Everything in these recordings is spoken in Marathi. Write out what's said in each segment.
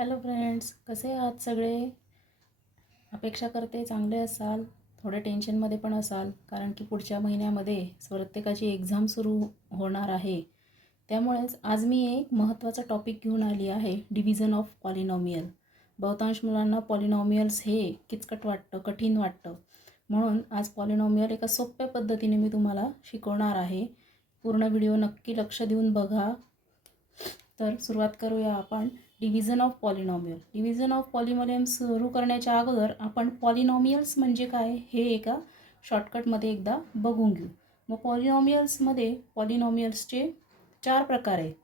हॅलो फ्रेंड्स, कसे आहात सगळे? अपेक्षा करते चांगले असाल, थोडे टेन्शनमध्ये पण असाल, कारण की पुढच्या महिन्यामध्ये प्रत्येकाची एक्झाम सुरू होणार आहे. त्यामुळेच आज मी एक महत्त्वाचा टॉपिक घेऊन आली आहे, डिव्हिजन ऑफ पॉलिनॉमियल. बहुतांश मुलांना पॉलिनॉमियल्स हे किचकट वाटतं, कठीण वाटतं. म्हणून आज पॉलिनॉमियल एका सोप्या पद्धतीने मी तुम्हाला शिकवणार आहे. पूर्ण व्हिडिओ नक्की लक्ष देऊन बघा. तर सुरुवात करूया आपण division of polynomial. Division of polynomial सुरू करण्याच्या अगोदर आपण पॉलिनॉमियल्स म्हणजे काय हे एका शॉर्टकटमध्ये एकदा बघून घेऊ. मग पॉलिनॉमियल्सचे 4 प्रकार आहेत.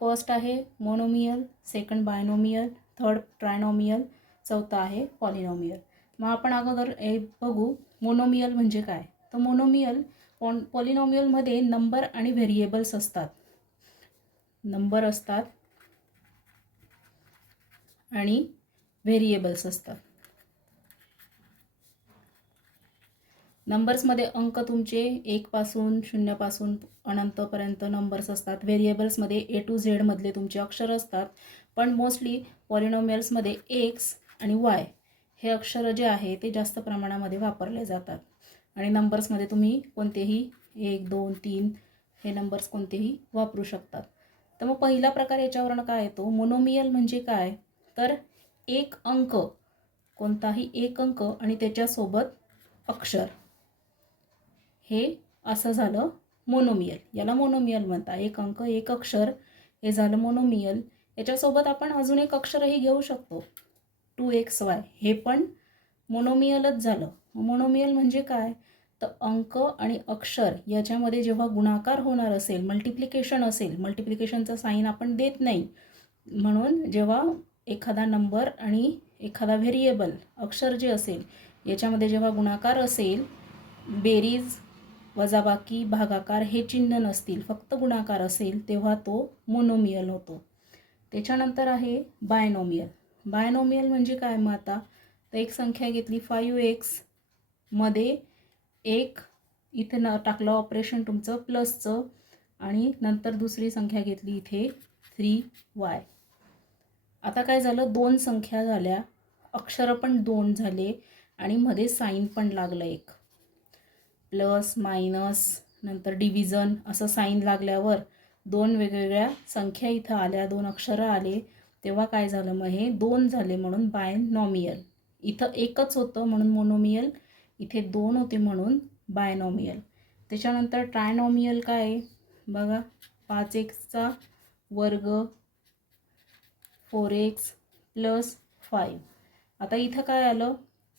फर्स्ट आहे monomial, second binomial, third trinomial, चौथा आहे पॉलिनॉमियल. मग आपण अगोदर बघू मोनोमियल म्हणजे काय. तर मोनोमियल पॉलिनॉमियलमध्ये नंबर आणि व्हेरिएबल्स असतात. नंबर असतात आणि व्हेरिएबल्स असतात. नंबर्समध्ये अंक तुमचे 1 पासून 0 पासून अनंतपर्यंत नंबर्स असतात. व्हेरिएबल्समध्ये A to Z मधले तुमचे अक्षर असतात. पण मोस्टली पॉलिनॉमियल्समध्ये एक्स आणि वाय हे अक्षर जे आहे ते जास्त प्रमाणामध्ये वापरले जातात. आणि नंबर्समध्ये तुम्ही कोणतेही 1, 2, 3 हे नंबर्स कोणतेही वापरू शकतात. तर मग पहिला प्रकार याच्यावरून काय येतो, मोनोमियल म्हणजे काय, तर एक अंक, कोणताही एक अंक आणि त्याच्यासोबत अक्षर, हे असं झालं मोनोमियल. याला मोनोमियल म्हणतात. एक अंक एक अक्षर हे झालं मोनोमियल. याच्यासोबत आपण अजून एक अक्षरही घेऊ शकतो, 2xy, हे पण मोनोमियलच झालं. मोनोमियल म्हणजे काय, तर अंक आणि अक्षर याच्यामध्ये जेव्हा गुणाकार होणार असेल, मल्टिप्लिकेशन असेल, मल्टिप्लिकेशनचा साईन आपण देत नाही, म्हणून जेव्हा एखादा नंबर आणि एखादा व्हेरिएबल अक्षर जे असेल याच्यामध्ये जेव्हा गुणाकार असेल, बेरीज वजाबाकी भागाकार हे चिन्ह नसतील, फक्त गुणाकार असेल, तेव्हा तो मोनोमियल होतो. त्याच्यानंतर आहे बायनॉमियल. बायनॉमियल म्हणजे काय, मग आता तर एक संख्या घेतली 5x मध्ये एक इथे टाकलं ऑपरेशन तुमचं प्लसचं, आणि नंतर दुसरी संख्या घेतली इथे 3y. आता काय झालं, 2 संख्या झाल्या, अक्षर पण 2 झाले आणि मध्ये साईन पण लागलं, एक प्लस मायनस नंतर डिव्हिजन असं साईन लागल्यावर 2 वेगवेगळ्या संख्या इथं आल्या, 2 अक्षरं आले, तेव्हा काय झालं, मग हे 2 झाले म्हणून बायनॉमियल. इथं एकच होतं म्हणून मोनोमियल, इथे 2 होते म्हणून बायनॉमियल. त्याच्यानंतर ट्रायनॉमियल काय बघा, 5x वर्ग 4x + 5. आता इथं काय आलं,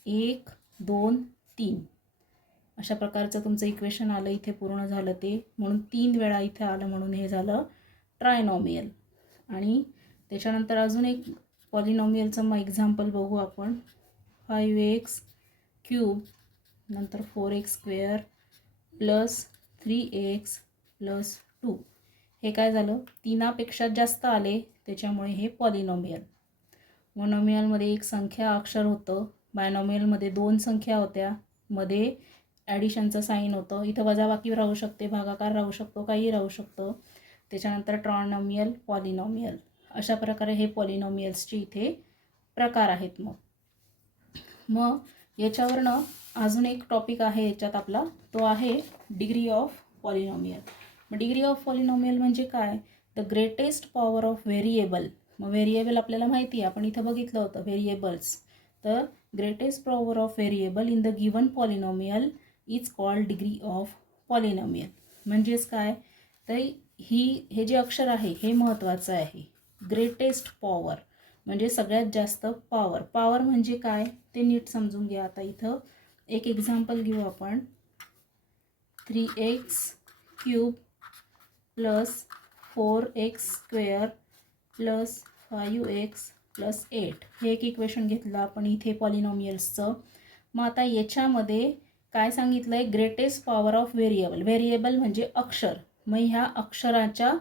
1 2 3 अशा प्रकारचं तुमचं इक्वेशन आलं, इथे पूर्ण झालं ते, म्हणून 3 वेळा इथे आलं म्हणून हे झालं ट्रायनॉमियल. आणि त्याच्यानंतर अजून एक पॉलिनॉमियलचं मग एक्झाम्पल बघू आपण. 5x³ नंतर 4x² + 3x + 2. हे काय झालं, 3पेक्षा जास्त आले, त्याच्यामुळे हे पॉलिनॉमियल. मोनोमियलमध्ये एक संख्या अक्षर होतं, बायनॉमियलमध्ये 2 संख्या होत्या, मध्ये ॲडिशनचं साईन होतं, इथं वजाबाकी राहू शकते, भागाकार राहू शकतो, काही राहू शकतं. त्याच्यानंतर ट्रायनॉमियल, पॉलिनॉमियल, अशा प्रकारे हे पॉलिनॉमियल्सचे इथे प्रकार आहेत. मग याच्यावरनं अजून एक टॉपिक आहे याच्यात आपला, तो आहे डिग्री ऑफ पॉलिनॉमियल. मग डिग्री ऑफ पॉलिनॉमियल म्हणजे काय, the greatest power of variable. मग व्हेरिएबल आपल्याला माहिती आहे, आपण इथं बघितलं होतं व्हेरिएबल्स. तर greatest power of variable in the given polynomial is called degree of polynomial. म्हणजेच काय, तर हे जे अक्षर आहे हे महत्त्वाचं आहे. ग्रेटेस्ट पॉवर म्हणजे सगळ्यात जास्त पॉवर. पॉवर म्हणजे काय ते नीट समजून घ्या. आता इथं एक एक्झाम्पल घेऊ आपण. 3x³ + 4x² + 5x + 8 हे एक इक्वेशन घेतलं आपण इथे पॉलिनॉमियल्सचं. मग आता याच्यामध्ये काय सांगितलं आहे, greatest power of variable. Variable म्हणजे अक्षर. मग ह्या अक्षराच्या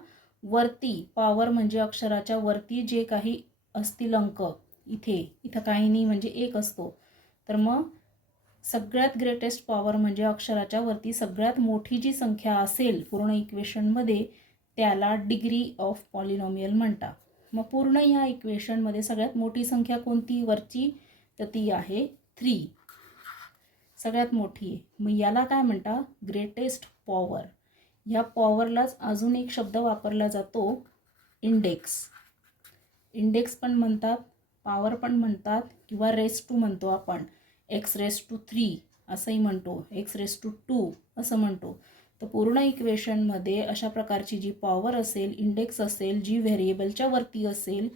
वरती, पॉवर म्हणजे अक्षराच्या वरती जे काही असतील अंक, इथं काही नाही म्हणजे 1 असतो, तर मग सगळ्यात ग्रेटेस्ट पॉवर म्हणजे अक्षराच्या वरती सगळ्यात मोठी जी संख्या असेल पूर्ण इक्वेशनमध्ये, त्याला डिग्री ऑफ पॉलिनॉमियल म्हणतात. मग पूर्ण ह्या इक्वेशनमध्ये सगळ्यात मोठी संख्या कोणती वरची, तर ती आहे 3, सगळ्यात मोठी आहे. मग याला काय म्हणता, ग्रेटेस्ट पॉवर. ह्या पॉवरलाच अजून एक शब्द वापरला जातो, इंडेक्स. इंडेक्स पण म्हणतात, पॉवर पण म्हणतात, किंवा रेस टू म्हणतो आपण, एक्स रेस टू 3 असंही म्हणतो, एक्स रेस टू 2 असं म्हणतो. तर पूर्ण इक्वेशनमध्ये अशा प्रकारची जी पॉवर असेल, इंडेक्स असेल, जी व्हेरिएबलच्या वरती असेल,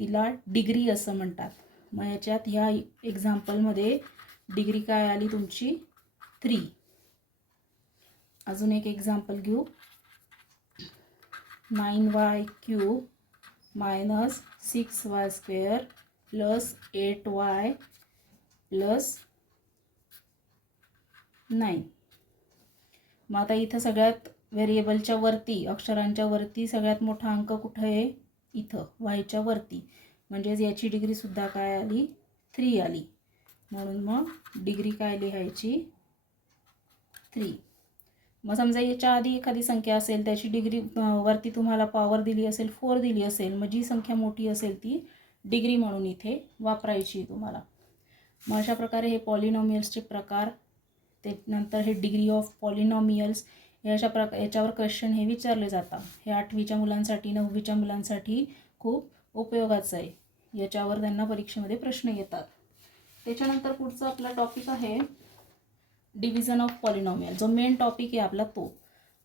तिला डिग्री असं म्हणतात. मग याच्यात ह्या एक्झाम्पलमध्ये डिग्री काय आली तुमची, 3. अजून एक एक्झाम्पल घेऊ, 9y³ minus 6y² plus 8y plus 9. मग आता इथं सगळ्यात व्हेरिएबलच्या वरती, अक्षरांच्या वरती सगळ्यात मोठा अंक कुठं आहे, इथं वायच्या वरती. म्हणजेच याची डिग्रीसुद्धा काय आली, 3 आली. म्हणून मग डिग्री काय लिहायची, 3. मग समजा याच्या आधी एखादी संख्या असेल, त्याची डिग्री वरती तुम्हाला पॉवर दिली असेल, 4 दिली असेल, मग जी संख्या मोठी असेल ती डिग्री म्हणून इथे वापरायची तुम्हाला. मग अशा प्रकारे हे पॉलिनॉमियल्सचे प्रकार, ते नंतर हे डिग्री ऑफ पॉलिनॉमियल्स, हे अशा याच्यावर क्वेश्चन हे विचारले जातात. हे 8वीच्या मुलांसाठी, 9वीच्या मुलांसाठी खूप उपयोगाचं आहे. याच्यावर त्यांना परीक्षेमध्ये प्रश्न येतात. त्याच्यानंतर पुढचा आपला टॉपिक आहे डिव्हिजन ऑफ पॉलिनॉमियल, जो मेन टॉपिक आहे आपला तो.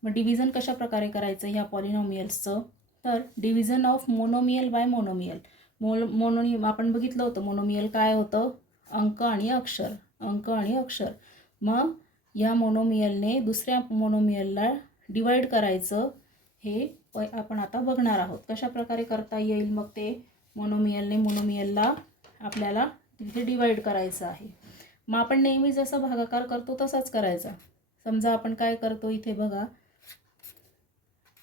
मग डिव्हिजन कशा प्रकारे करायचं ह्या पॉलिनॉमियल्सचं, तर division of monomial by monomial. Monomial आपण बघितलं होतं, मोनोमियल काय होतं, अंक आणि अक्षर, अंक आणि अक्षर. मग या मोनोमियलने दुसऱ्या मोनोमियलला डिवाईड करायचं, हे आपण आता बघणार आहोत. कशा प्रकारे करता येईल मग ते मोनोमियलने मोनोमियलला आपल्याला तिथे डिवाईड करायचं आहे. मग आपण नेहमी जसं भागाकार करतो तसाच करायचा. समजा आपण काय करतो, इथे बघा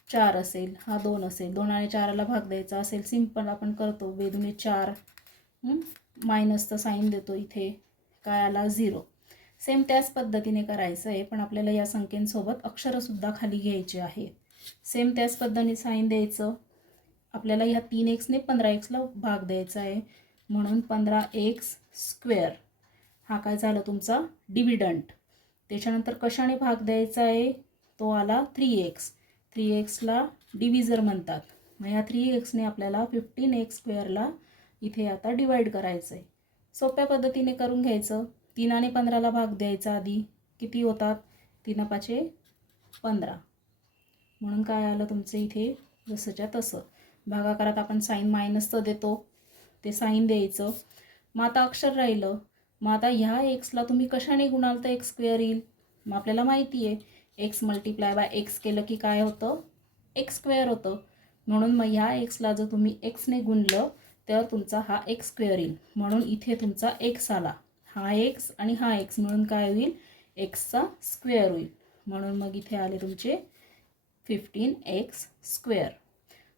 4 असेल, हा 2 असेल, 2 आणि 4ला भाग द्यायचा असेल, सिंपल आपण करतो, बेदुने 4, मायनसचं साईन देतो, इथे काय आला 0. सेम त्याच पद्धतीने करायचं आहे, पण आपल्याला या संख्येसोबत अक्षरसुद्धा खाली घ्यायचे आहे. सेम त्याच पद्धतीने साईन द्यायचं. आपल्याला ह्या 3x ने 15x भाग द्यायचा आहे, म्हणून 15x². हा काय झाला तुमचा डिव्हिडंट. त्याच्यानंतर कशाने भाग द्यायचा आहे, तो आला 3x. 3xला डिव्हिजर म्हणतात. मग ह्या 3xने आपल्याला 15x² इथे आता डिवाईड करायचं आहे. सोप्या पद्धतीने करून घ्यायचं. 3 आणि 15ला भाग द्यायचा आधी, किती होतात, 3 5 15. म्हणून काय आलं तुमचं इथे जसंच्या तसं. भागाकारात आपण साईन मायनसचं देतो, ते साईन द्यायचं. मग आता अक्षर राहिलं. मग आता ह्या एक्सला तुम्ही कशाने गुणाल तर x² येईल. मग आपल्याला माहिती आहे x मल्टिप्लाय बाय x केलं की काय होतं, x² होतं. म्हणून मग ह्या एक्सला जर तुम्ही xने गुणलं तर तुमचा हा x² येईल. म्हणून इथे तुमचा x आला, हा x आणि हा x मिळून काय होईल, x² होईल. म्हणून मग इथे आले तुमचे 15x².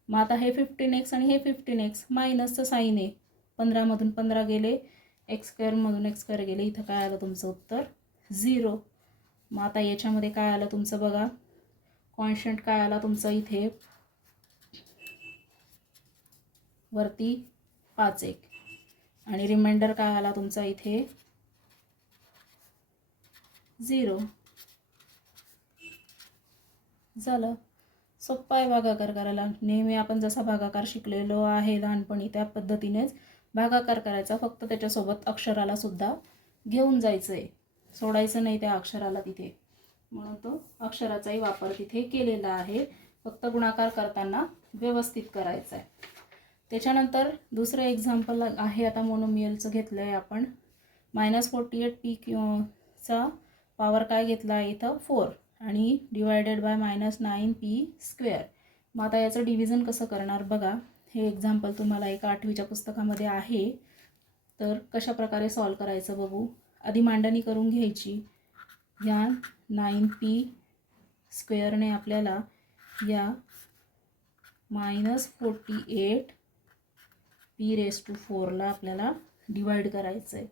मग आता हे 15x आणि हे 15x, मायनसचं साईन आहे, 15मधून 15 गेले, x² मधून x² गेले, इथं काय आलं तुमचं उत्तर 0. मग आता याच्यामध्ये काय आलं तुमचं बघा, कॉन्स्टंट काय आला तुमचं इथे वरती 5 आणि रिमाइंडर काय आला तुमचा इथे 0. झालं. सोप्पा आहे भागाकार करायला. नेहमी आपण जसा भागाकार शिकलेलो आहे लहानपणी त्या पद्धतीनेच भागाकार करायचा, फक्त त्याच्यासोबत अक्षराला सुद्धा घेऊन जायचं आहे, सोडायचं नाही त्या अक्षराला तिथे. म्हणून तो अक्षराचाही वापर तिथे केलेला आहे, फक्त गुणाकार करताना व्यवस्थित करायचा आहे. त्याच्यानंतर दुसरं एक्झाम्पल आहे, आता मोनोमियलचं घेतलं आहे आपण. -48p चा पॉवर काय घेतला आहे इथं 4 आणि डिवायडेड बाय -9p². मग आता याचं डिव्हिजन कसं करणार बघा. हे एक्झाम्पल तुम्हाला एका 8वीच्या पुस्तकामध्ये आहे, तर कशा प्रकारे सॉल्व करायचं बघू. आधी मांडणी करून घ्यायची. या 9p² ने आपल्याला या -48p⁴ आपल्याला डिवाईड करायचं आहे.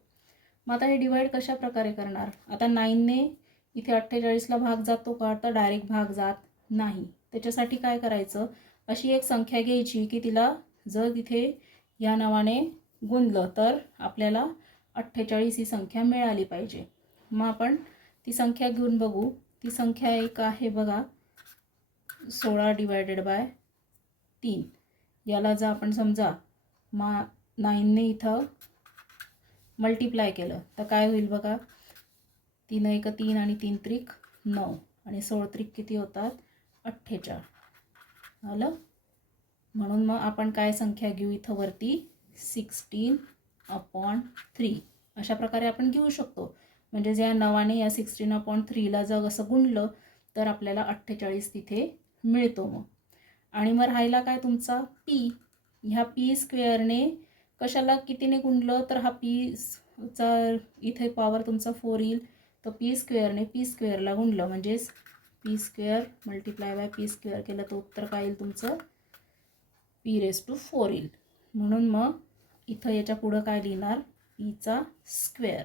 मग आता हे डिवाईड कशा प्रकारे करणार. आता 9ने इथे 48ला भाग जातो का, तर डायरेक्ट भाग जात नाही. त्याच्यासाठी काय करायचं, अशी एक संख्या घ्यायची की तिला जर तिथे या नावाने गुणलं तर आपल्याला 48 ही संख्या मिळाली पाहिजे. मग आपण ती संख्या घेऊन बघू. ती संख्या एक आहे बघा 16 डिवायडेड बाय 3. याला जर आपण समजा 9ने इथं मल्टिप्लाय केलं तर काय होईल बघा. 3 एक 3 आणि 3 त्रिक 9 आणि 16 त्रिक किती होतात 48. आलं. म्हणून मग आपण काय संख्या घेऊ इथं वरती 16/3 अशा प्रकारे आपण घेऊ शकतो. म्हणजे ज्या 9ने या 16/3ला जर असं गुणलं तर आपल्याला 48 तिथे मिळतो. मग आणि मग राहिला काय तुमचा पी. ह्या पी स्क्वेअरने कशाला कितीने गुणलं तर हा पीचा इथे पॉवर तुमचा 4 येईल. तर पी स्क्वेअरने पी स्क्वेअरला गुणलं म्हणजेच P square multiply by P square केलं तर उत्तर काय येईल तुमचं p⁴ येईल. म्हणून मग इथं याच्या पुढं काय लिहिणार पीचा स्क्वेअर.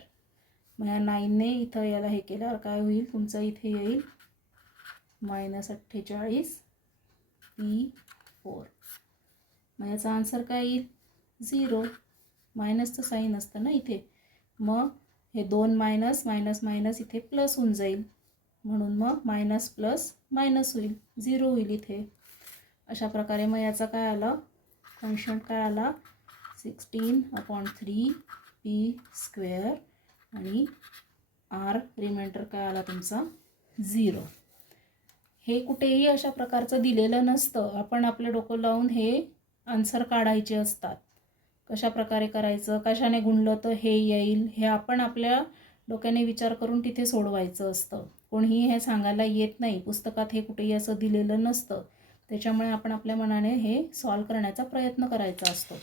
मग या 9ने इथं याला हे केल्यावर काय होईल तुमचं इथे येईल -48 p4. मग याचा आन्सर काय येईल 0. मायनसचं साईन असतं ना इथे. मग हे 2 मायनस मायनस मायनस इथे प्लस होऊन जाईल. म्हणून मग मायनस प्लस मायनस होईल 0 होईल इथे. अशा प्रकारे मग याचा काय आला कॉन्स्टंट काय आला 16/3 p² आणि r रिमाइंडर काय आला तुमचा 0. हे कुठेही अशा प्रकारचं दिलेलं नसतं. आपण आपलं डोकं लावून हे आन्सर काढायचे असतात. कशा प्रकारे करायचं कशाने गुणलं तर हे येईल हे आपण आपल्या डोक्याने विचार करून तिथे सोडवायचं असतं. कोणीही हे सांगायला येत नाही. पुस्तकात हे कुठेही असं दिलेलं नसतं. त्याच्यामुळे आपण आपल्या मनाने हे सॉल्व करण्याचा प्रयत्न करायचा असतो.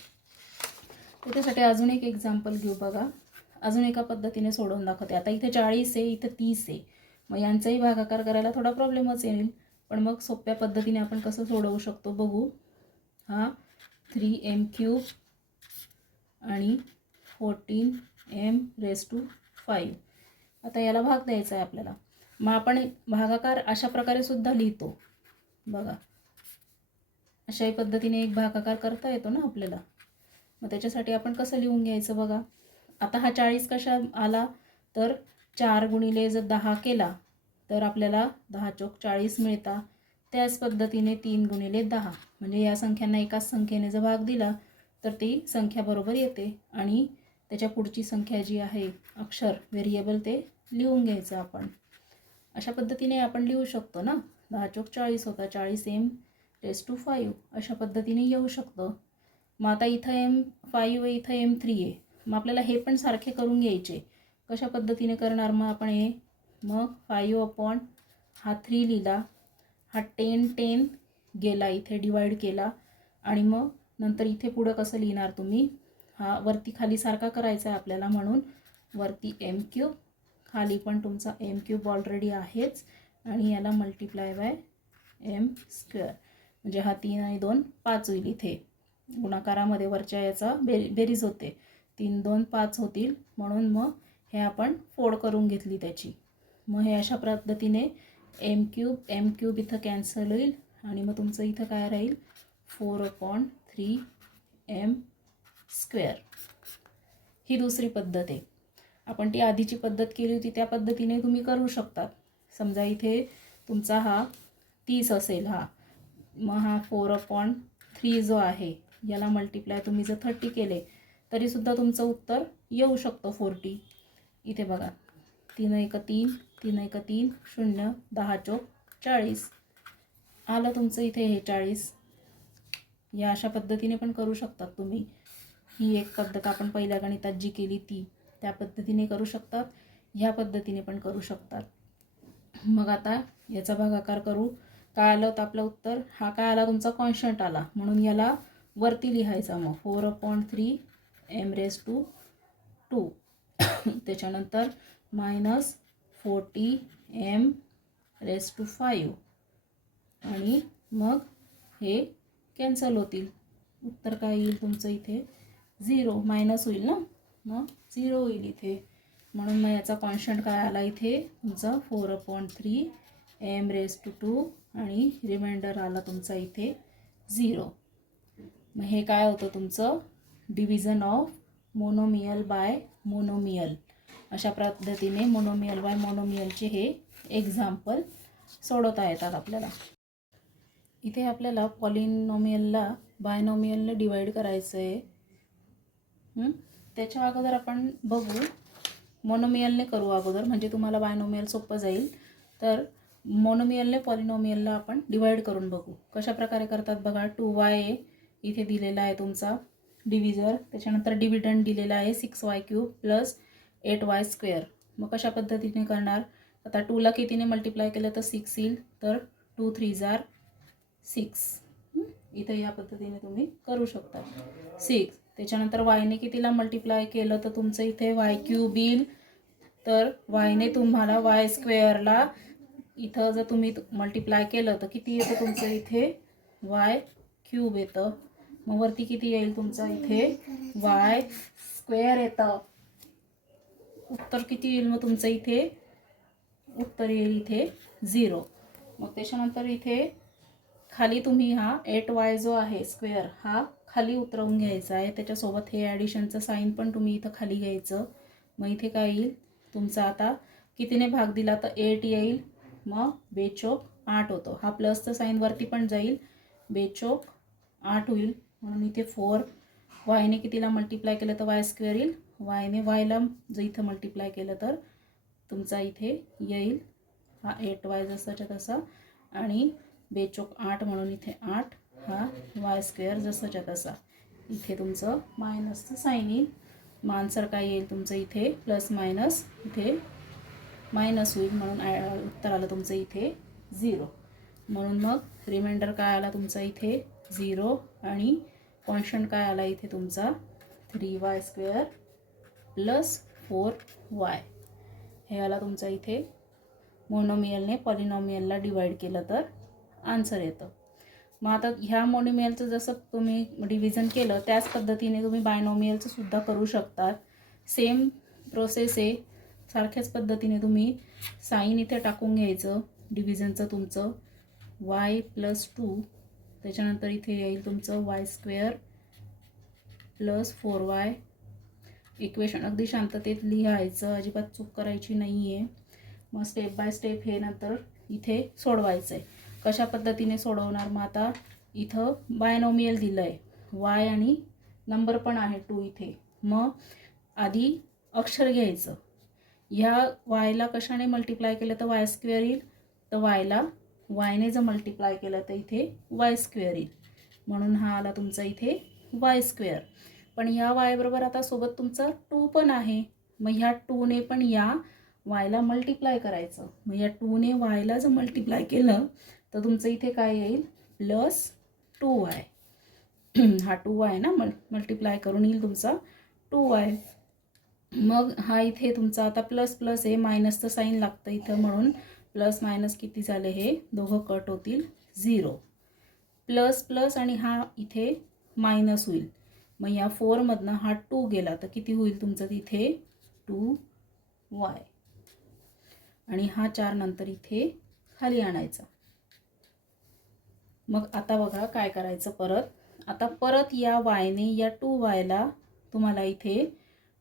त्याच्यासाठी अजून एक एक्झाम्पल घेऊ बघा. अजून एका पद्धतीने सोडवून दाखवते. आता इथे 40 आहे इथं 30 आहे. मग यांचाही भागाकार करायला थोडा प्रॉब्लेमच येईल. पण मग सोप्या पद्धतीने आपण कसं सोडवू शकतो बघू. हा 3m³ आणि 14m⁵. आता याला भाग द्यायचा आहे आपल्याला. मग आपण भागाकार अशा प्रकारे सुद्धा लिहितो बघा. अशाही पद्धतीने एक भागाकार करता येतो ना आपल्याला. मग त्याच्यासाठी आपण कसं लिहून घ्यायचं बघा. आता हा 40 कशा आला तर 4 गुणिले जर 10 केला तर आपल्याला 10 चोक 40 मिळता. त्याच पद्धतीने 3 गुणिले 10 म्हणजे या संख्यांना एकाच संख्येने जर भाग दिला तर ती संख्या बरोबर येते. आणि त्याच्या पुढची संख्या जी आहे अक्षर व्हेरिएबल ते लिहून घ्यायचं आपण. अशा पद्धतीने आपण लिहू शकतो ना. 10 चोक 40 होता 40m⁵ अशा पद्धतीने येऊ शकतं. मग आता इथं m5 आहे इथं m3 आहे. मग आपल्याला हे पण सारखे करून घ्यायचे. कशा पद्धतीने करणार मग आपण हे. मग 5 हा 3 लिहिला. हा 10 गेला इथे डिवाइड केला. आणि मग नंतर इथे पुढं कसं लिहिणार तुम्ही. हा वरती खाली सारखा करायचा आहे आपल्याला. म्हणून वरती m³ खाली पण तुमचा m³ ऑलरेडी आहेच. आणि याला मल्टिप्लाय बाय m² म्हणजे हा 3 आणि 2 5 होईल. इथे गुणाकारामध्ये वरच्या याचा बेरीज होते. 3 2 5 होतील. म्हणून मग हे आपण फोड करून घेतली त्याची. मग हे अशा पद्धतीने m³ इथं कॅन्सल होईल. आणि मग तुमचं इथं काय राहील 4/3m². ही दुसरी पद्धत आहे. आपण ती आधीची पद्धत केली होती त्या पद्धतीने तुम्ही करू शकता. समजा इथे तुमचा हा 30 असेल. मग हा 4/3 जो आहे याला मल्टिप्लाय तुम्ही जर 30 केले तरीसुद्धा तुमचं उत्तर येऊ शकतं 40. इथे बघा 3 एक 3 3 एक 3 0 10 चोक 40 आलं तुमचं इथे हे 40. या अशा पद्धतीने पण करू शकतात तुम्ही. ही एक पद्धत आपण पहिल्या गणितात जी केली ती त्या पद्धतीने करू शकतात. ह्या पद्धतीने पण करू शकतात. मग आता याचा भागाकार करू. काय आलं तर आपलं उत्तर हा काय आला तुमचा कॉन्स्टंट आला. म्हणून याला वरती लिहायचा. मग 4/3m⁵2 त्याच्यानंतर -40m⁵ आणि मग हे कॅन्सल होतील. उत्तर काय येईल तुमचं इथे 0 मायनस होईल ना. मग 0 होईल इथे. म्हणून मग याचा कॉन्स्टंट काय आला इथे तुमचा 4/3m⁵2 आणि रिमाइंडर आला तुमचा इथे 0. मग हे काय होतं तुमचं division of monomial by monomial. अशा पद्धतीने मोनोमियल बाय मोनोमियलचे हे एक्झाम्पल सोडवता येतात आपल्याला. इथे आपल्याला पॉलिनॉमियलला बायनॉमियलने डिवाइड करायचं आहे. त्याच्या अगोदर आपण बघू मोनोमियलने करू अगोदर, म्हणजे तुम्हाला बायनॉमियल सोपं जाईल. तर मोनोमियलने पॉलिनॉमियलला आपण डिवाइड करून बघू. कशा प्रकारे करतात बघा. 2y इथे दिलेला आहे तुमचा डिव्हिजर, त्याच्यानंतर डिव्हिडंड दिलेला आहे 6y³ प्लस 8y². मग कशा पद्धतीने करणार. आता 2ला कितीने मल्टिप्लाय केलं तर 6 येईल, तर 2 3 जार 6. इथे या पद्धतीने तुम्ही करू शकता 6. त्याच्यानंतर वायने कितीला मल्टिप्लाय केलं तर तुमचं इथे y³ येईल, तर वायने तुम्हाला y²ला इथं जर तुम्ही मल्टिप्लाय केलं तर किती येतं तुमचं इथे y³ येतं. मग वरती किती येईल तुमचं इथे y² येतं. उत्तर किती येईल मग तुमचं इथे उत्तर येईल इथे 0. मग त्याच्यानंतर इथे खाली तुम्ही हा 8y जो आहे स्क्वेअर हा खाली उतरवून घ्यायचा आहे. त्याच्यासोबत हे ॲडिशनचं साईन पण तुम्ही इथं खाली घ्यायचं. मग इथे काय येईल तुमचा आता कितीने भाग दिला तर 8 येईल. मग बेचोक 8 होतो. हा प्लसचं साईन वरती पण जाईल, बेचोक 8 होईल. म्हणून इथे 4. वायने कितीला मल्टिप्लाय केलं तर y² येईल. वायने वायला जर इथं मल्टिप्लाय केलं तर तुमचा इथे येईल हा 8y जसाच्या तसा, आणि बेचोक 8 म्हणून इथे 8 हा y² जसाच्या तसा. इथे तुमचं मायनसचं साईन येईल. मग आन्सर काय येईल तुमचं इथे प्लस मायनस इथे मायनस होईल, म्हणून उत्तर आलं तुमचं इथे 0. म्हणून मग रिमाइंडर काय आला तुमचा इथे 0, आणि कॉन्स्टंट काय आला इथे तुमचा 3y² प्लस 4y. हे आला तुमचा इथे मोनोमियलने पॉलिनॉमियलला डिवाइड केलं तर आन्सर येतं. मग आता ह्या मोनोमियलचं जसं तुम्ही डिव्हिजन केलं त्याच पद्धतीने तुम्ही बायनॉमियलचं सुद्धा करू शकतात. सेम प्रोसेस आहे. सारख्याच पद्धतीने तुम्ही साईन इथे टाकून घ्यायचं डिव्हिजनचं तुमचं y+2. त्याच्यानंतर इथे येईल तुमचं y² प्लस 4y. इक्वेशन अगदी शांततेत लिहायचं, अजिबात चूक करायची नाही आहे. मग स्टेप बाय स्टेप हे नंतर इथे सोडवायचं आहे. कशा पद्धतीने सोडवणार. मग आता इथं बायनॉमियल दिलं आहे y आणि नंबर पण आहे 2 इथे. मग आधी अक्षर घ्यायचं. ह्या वायला कशाने मल्टिप्लाय केलं तर y² येईल, तर वायला वायने जर मल्टिप्लाय केलं तर इथे y² येईल. म्हणून हा आला तुमचा इथे y². पण ह्या y बरोबर आता सोबत तुमचा 2 पण आहे. मग ह्या 2ने पण या वायला मल्टिप्लाय करायचं. मग या 2ने वायला जर मल्टिप्लाय केलं तर तुमचं इथे काय येईल प्लस 2y. हा 2y ना मल्टिप्लाय करून येईल तुमचा 2y. मग हा इथे तुमचा आता प्लस प्लस आहे, मायनसचं साईन लागतं इथं, म्हणून प्लस मायनस किती झाले हे दोघं कट होतील 0. प्लस प्लस आणि हा इथे मायनस होईल. मग या 4मधनं हा 2 गेला तर किती होईल तुमचं तिथे 2y. आणि हा 4 नंतर इथे खाली आणायचा. मग आता बघा काय करायचं परत. आता परत या वायने या 2yला तुम्हाला इथे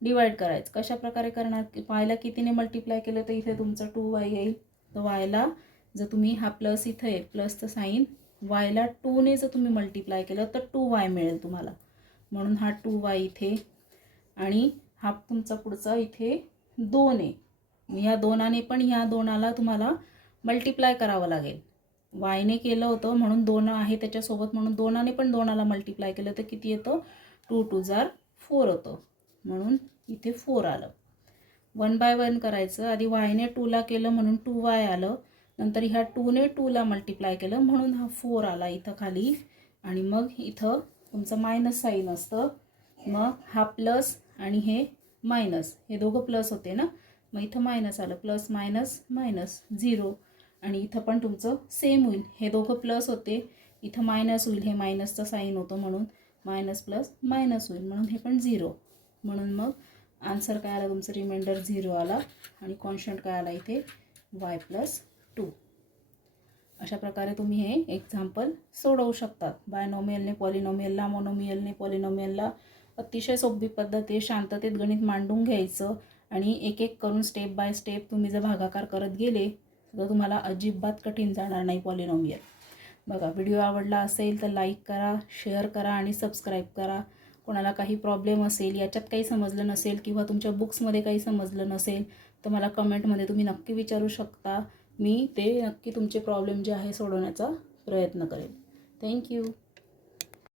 डिवाइड करायचं. कशा प्रकारे करणार. वायला कितीने मल्टिप्लाय केलं तर इथे तुमचं 2y येईल. तर वायला जर तुम्ही हा प्लस इथं आहे प्लसचं साईन, वायला 2ने जर तुम्ही मल्टिप्लाय केलं तर 2y मिळेल तुम्हाला. म्हणून हा 2y इथे, आणि हा तुमचा पुढचा इथे 2 आहे. या 2ने पण ह्या 2ला तुम्हाला मल्टिप्लाय करावं लागेल. वायने केलं होतं म्हणून 2 आहे त्याच्यासोबत, म्हणून 2ने पण 2ला मल्टिप्लाय केलं तर किती येतं 2 2 जार 4 होतं. म्हणून इथे 4 आलं. 1 बाय 1 करायचं. आधी वायने 2ला केलं म्हणून 2y आलं. नंतर ह्या 2ने 2ला मल्टिप्लाय केलं म्हणून हा 4 आला इथं खाली. आणि मग इथं तुमचं मायनस साईन असतं. मग हा प्लस आणि हे मायनस, हे दोघं प्लस होते ना, मग इथं मायनस आलं. Plus minus minus 0. आणि इथं पण तुमचं सेम होईल. हे दोघं प्लस होते, इथं मायनस होईल. हे मायनसचं साईन होतं म्हणून मायनस प्लस मायनस होईल, म्हणून हे पण 0. म्हणून मग आन्सर काय आला तुमचं रिमाइंडर 0 आला. आणि कॉन्स्टंट काय आला इथे y+2. अशा प्रकारे तुम्ही हे एक्झाम्पल सोडवू शकतात. बायनॉमियलने पॉलिनॉमियलला, मोनोमियलने पॉलिनॉमियलला अतिशय सोपी पद्धत आहे. शांततेत गणित मांडून घ्यायचं आणि एक एक करून स्टेप बाय स्टेप तुम्ही जर भागाकार करत गेले तर तुम्हाला अजिबात कठीण जाणार नाही पॉलिनॉमियल. बघा, व्हिडिओ आवडला असेल तर लाईक करा, शेअर करा आणि सबस्क्राईब करा. कोणाला काही प्रॉब्लेम असेल, याच्यात काही समजलं नसेल किंवा तुमच्या बुक्समध्ये काही समजलं नसेल तर मला कमेंटमध्ये तुम्ही नक्की विचारू शकता. मी ते नक्की तुमचे प्रॉब्लेम जे आहे सोडवण्याचा प्रयत्न करेन. थँक्यू.